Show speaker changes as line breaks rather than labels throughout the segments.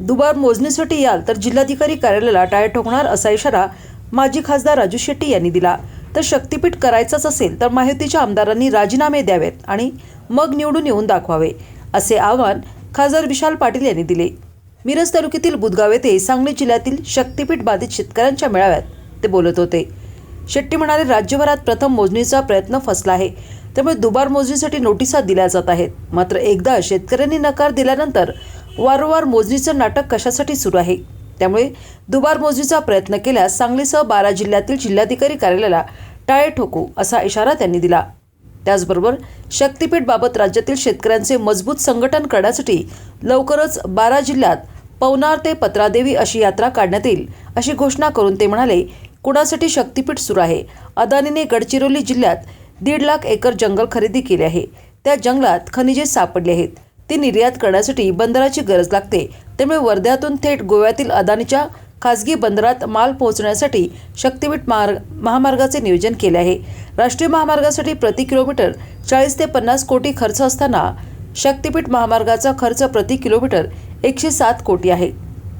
दुबार मोजणीसाठी याल तर जिल्हाधिकारी कार्यालयाला टाळे ठोकणार असा इशारा माजी खासदार राजू शेट्टी यांनी दिला. तर शक्तीपीठ करायचंच असेल तर माहितीच्या आमदारांनी राजीनामे द्यावेत आणि मग निवडून येऊन दाखवावे असे आवाहन खासदार विशाल पाटील यांनी दिले. मिरज तालुक्यातील बुदगाव येथे सांगली जिल्ह्यातील शक्तीपीठ बाधित शेतकऱ्यांच्या मेळाव्यात ते बोलत होते. शेट्टी म्हणाले राज्यभरात प्रथम मोजणीचा प्रयत्न फसला आहे. त्यामुळे दुबार मोजणीसाठी नोटिसा दिल्या जात आहेत. मात्र एकदा शेतकऱ्यांनी नकार दिल्यानंतर वारंवार मोजणीचं नाटक कशासाठी सुरू आहे? त्यामुळे दुबार मोजणीचा प्रयत्न केल्यास सांगलीसह बारा जिल्ह्यातील जिल्हाधिकारी कार्यालयाला टाळे ठोकू असा इशारा त्यांनी दिला. त्याचबरोबर शक्तीपीठबाबत राज्यातील शेतकऱ्यांचे मजबूत संघटन करण्यासाठी लवकरच बारा जिल्ह्यात पवनार ते पत्रादेवी अशी यात्रा काढण्यात येईल अशी घोषणा करून ते म्हणाले कुणासाठी शक्तीपीठ सुरू आहे? अदानीने गडचिरोली जिल्ह्यात दीड लाख एकर जंगल खरेदी केले आहे. त्या जंगलात खनिजे सापडली आहेत. ती निर्यात करण्यासाठी बंदराची गरज लागते. त्यामुळे वर्ध्यातून थेट गोव्यातील अदानीच्या खासगी बंदरात माल पोहोचण्यासाठी शक्तीपीठ मार्ग महामार्गाचे नियोजन केले आहे. राष्ट्रीय महामार्गासाठी प्रति किलोमीटर चाळीस ते पन्नास कोटी खर्च असताना शक्तीपीठ महामार्गाचा खर्च प्रति किलोमीटर एकशे सात कोटी आहे.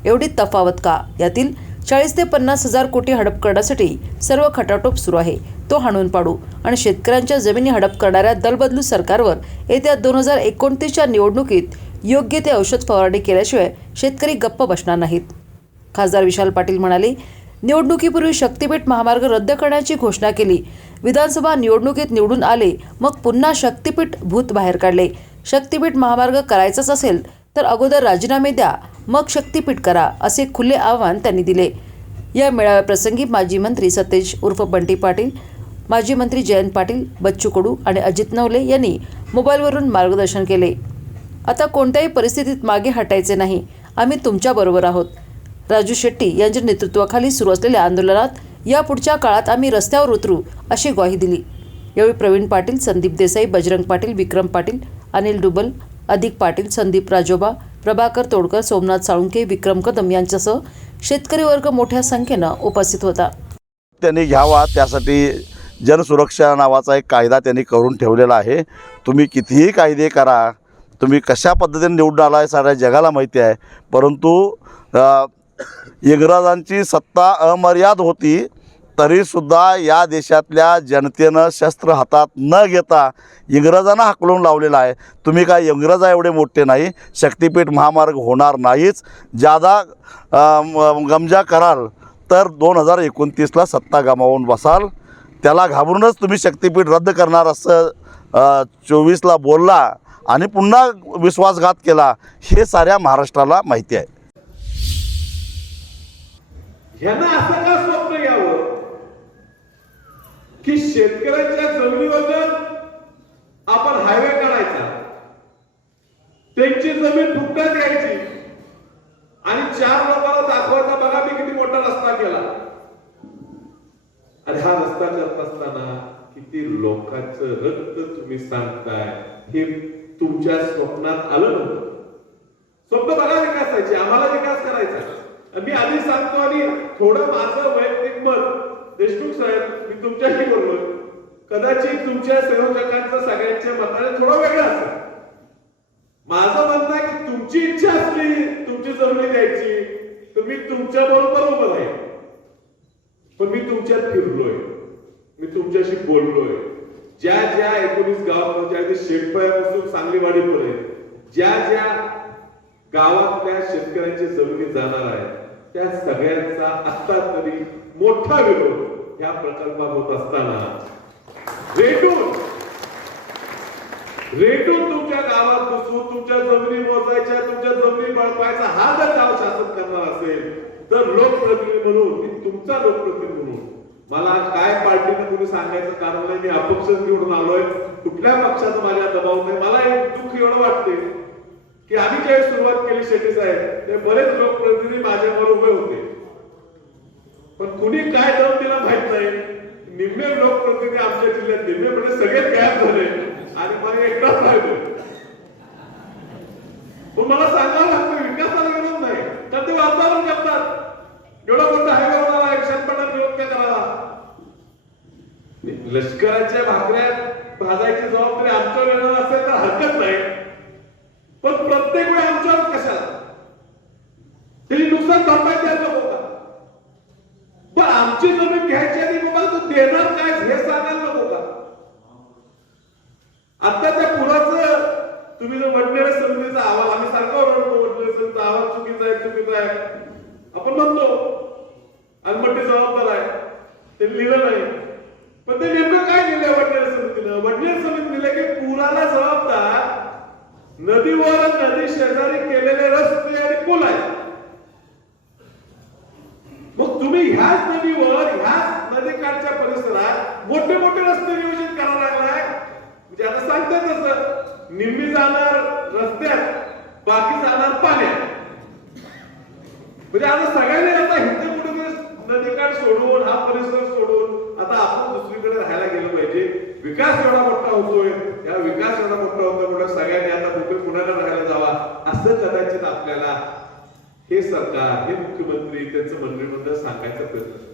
एवढी तफावत का? यातील चाळीस ते पन्नास हजार कोटी हडप करण्यासाठी सर्व खटाटोप सुरू आहे. तो हाणून पाडू. आणि शेतकऱ्यांच्या जमिनी हडप करणाऱ्या दलबदलू सरकारवर येत्या दोन हजार एकोणतीसच्या निवडणुकीत योग्य ते औषध फवारणी केल्याशिवाय शेतकरी गप्प बसणार नाहीत. खासदार विशाल पाटील म्हणाले निवडणुकीपूर्वी शक्तीपीठ महामार्ग रद्द करण्याची घोषणा केली. विधानसभा निवडणुकीत निवडून आले मग पुन्हा शक्तीपीठ भूत बाहेर काढले. शक्तीपीठ महामार्ग करायचाच असेल तर अगोदर राजीनामे द्या मग शक्तीपीठ करा असे खुले आव्हान त्यांनी दिले. या मेळाव्याप्रसंगी माजी मंत्री सतेज उर्फ बंटी पाटील माजी मंत्री जयंत पाटील बच्चू कडू आणि अजित नवले यांनी मोबाईलवरून मार्गदर्शन केले. आता कोणत्याही परिस्थितीत मागे हटायचे नाही. आम्ही तुमच्याबरोबर आहोत. राजू शेट्टी यांच्या नेतृत्वाखाली सुरू असलेल्या आंदोलनात यापुढच्या काळात आम्ही रस्त्यावर उतरू अशी ग्वाही दिली. यावेळी प्रवीण पाटील संदीप देसाई बजरंग पाटील विक्रम पाटील अनिल डुबल अधिक पाटील संदीप राजोबा प्रभाकर तोडकर सोमनाथ साळुंके विक्रम कदम यांच्यासह शेतकरी वर्ग मोठ्या संख्येनं उपस्थित होता.
त्यांनी घ्यावा त्यासाठी जनसुरक्षा नावाचा एक कायदा त्यांनी करून ठेवलेला आहे. तुम्ही कितीही कायदे करा तुम्ही कशा पद्धतीने निवडून आला आहे साऱ्या जगाला माहिती आहे. परंतु इंग्रजांची सत्ता अमर्याद होती. तरीसुद्धा या देशातल्या जनतेनं शस्त्र हातात न घेता इंग्रजांना हाकलून लावलेला आहे. तुम्ही काय इंग्रजा एवढे मोठे नाही शक्तिपीठ महामार्ग होणार नाहीच. जादा गमजा कराल तर दोन हजार एकोणतीसला सत्ता गमावून बसाल. त्याला घाबरूनच तुम्ही शक्तीपीठ रद्द करणार असं चोवीसला बोलला आणि पुन्हा विश्वासघात केला. हे साऱ्या महाराष्ट्राला माहिती आहे.
यांना असं का स्वप्न यावं? की शेतकऱ्यांच्या जमिनीबद्दल आपण हायवे काढायचा. त्यांची जमीन फुकटात यायची. आणि चार लोकांना दाखवायचा बघा मी किती मोठा रस्ता केला. आणि हा रस्ता करत असताना किती लोकांचं रक्त तुम्ही सांगताय हे तुमच्या स्वप्नात आलं नव्हतं. स्वप्न बघा विकासायचे आम्हाला विकास करायचा. मी आधी सांगतो आणि थोडं माझं वैयक्तिक मत देशमुख साहेब मी तुमच्याशी बोललो कदाचित तुमच्या संयोजकांचं सगळ्यांच्या मताने थोडं वेगळं असेल. माझं म्हणणं आहे की तुमची इच्छा असली तुमची जमिनी द्यायची तर मी तुमच्या बरोबर उभं आहे पण मी तुमच्यात फिरलोय. मी तुमच्याशी बोललोय. ज्या ज्या एकोणीस गावात ज्या शेतपळ्यापासून सांगलीवाडीपर्यंत ज्या ज्या गावातल्या शेतकऱ्यांची जमिनी जाणार आहेत त्या सगळ्यांचा आता तरी मोठा विरोध या प्रकल्पात होत असताना रेटून रेटून तुमच्या गावात बसून तुमच्या जमिनी मोजायच्या तुमच्या जमिनी बळपायचा हा जर गाव शासन करणार असेल तर लोकप्रतिनिधी म्हणून मी तुमचा लोकप्रतिनिधी म्हणून मला काय पार्टीने तुम्ही सांगायचं कारण नाही मी अपक्ष निवडून आलोय कुठल्या पक्षाचा माझ्या दबाव नाही मला एक दुःख एवढं वाटते की आम्ही ज्यावेळी सुरुवात केली शेट्टी साहेब ते बरेच लोकप्रतिनिधी माझ्या बरोबर होते. पण कुणी काय दम दिला माहीत नाही निम्मे लोकप्रतिनिधी आमच्या जिल्ह्यात निम्मे म्हणजे सगळेच गायब झाले. आणि मला एकटाच राहिलो पण मला सांगावं लागतं विकासाला विरोध नाही. तर ते वातावरण करतात एवढा मोठा हायवे होणार आहे शतपणा विरोध काय करावा? लष्कराच्या भाकऱ्या भाजायची जबाबदारी आमच्या वेळेला असेल तर हरकत नाही. पण प्रत्येक वेळ आमच्यावर कशाला? ते नुकसान भरपाई द्यायला होता. पण आमची जमीन घ्यायची आणि बाबा तू देणार काय हे सांगायला नको का आता त्या पुराचं तुम्ही जर म्हटलेलं समितीचा अहवाल आम्ही सारखा ओरडतो वडनेर समितीचा अहवाल चुकीचा आहे चुकीचा आहे. आपण म्हणतो आणि मोठी जबाबदार आहे. ते लिहिलं नाही नदीवर नदी शेजारी केलेले रस्ते आणि पूल आहेत. मग तुम्ही ह्याच नदीवर ह्याच नदीकाठच्या परिसरात मोठे मोठे रस्ते नियोजित करायला लागलाय. म्हणजे आता सांगतात तसं निम्मी जाणार रस्त्यात बाकी जाणार पाण्यात म्हणजे आता सगळ्यांनी आता हिंदू कुठेतरी नदीकाठ सोडून हा परिसर सोडून आता आपण दुसरीकडे राहायला गेलं पाहिजे. विकास एवढा मोठा होतोय या विकास एवढा मोठा होतोय म्हणून सगळ्यांनी आता राहायला जावा? असं कदाचित आपल्याला हे सरकार हे मुख्यमंत्री त्यांचं मंत्रिमंडळ सांगायचा प्रयत्न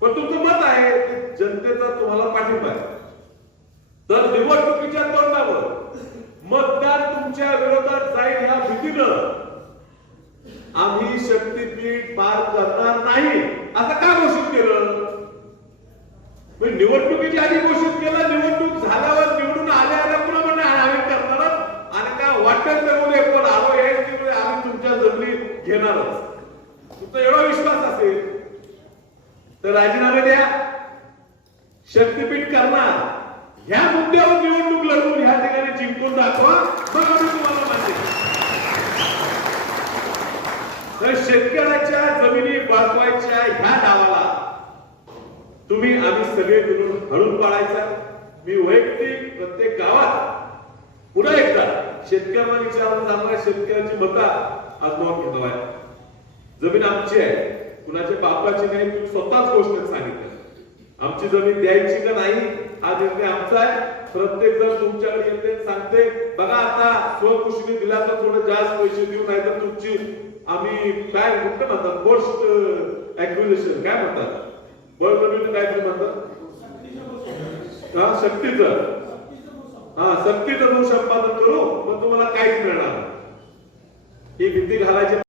पण तुमचं मत आहे की जनतेचा तुम्हाला पाठिंबा आहे. तर निवडणुकीच्या तोंडावर मतदार तुमच्या विरोधात जाईल ह्या भीतीनं. आम्ही शक्तीपीठ पार करणार नाही. असं का घोषित केलं? म्हणजे आधी घोषित केलं निवडणूक झाल्यावर निवडून आल्या आल्या पुन्हा म्हणणे आम्ही करणारच आणि काय वाटेल तेवढे पण आलो यायच तेवढे आम्ही तुमच्या जमिनी घेणारच तुमचा एवढा विश्वास असेल तर राजीनामे द्या. शक्तीपीठ करणार. ह्या मुद्द्यावर निवडणूक लढवून ह्या ठिकाणी जिंकून दाखवा. मग आम्ही तुम्हाला मान्य तर शेतकऱ्याच्या जमिनी बाजवायच्या ह्या डावाला तुम्ही आम्ही सगळे मिळून हळून पाळायचा. मी वैयक्तिक प्रत्येक गावात पुन्हा एकदा शेतकऱ्यांना विचारून जाणाऱ्या शेतकऱ्यांची मतं आजमावून घेतो आहे. जमीन आमची आहे. कुणाच्या बापाची नाही तुम्ही स्वतःच गोष्ट सांगितलं. आमची जमीन द्यायची का नाही हा निर्णय आमचा आहे. प्रत्येक जण तुमच्याकडे येते सांगते बघा आता स्वखुशीने दिला तर थोडं जास्त पैसे देऊ नाही तर तुमची आम्ही काय म्हणतो म्हणतात पोस्ट ऍक्विजिशन uh, काय म्हणतात? बळजबरीने काय तरी म्हणतात हा शक्तीचं. हा सक्तीचं संपादन करू मग तुम्हाला काहीच मिळणार नाही. ही भिंती घालायची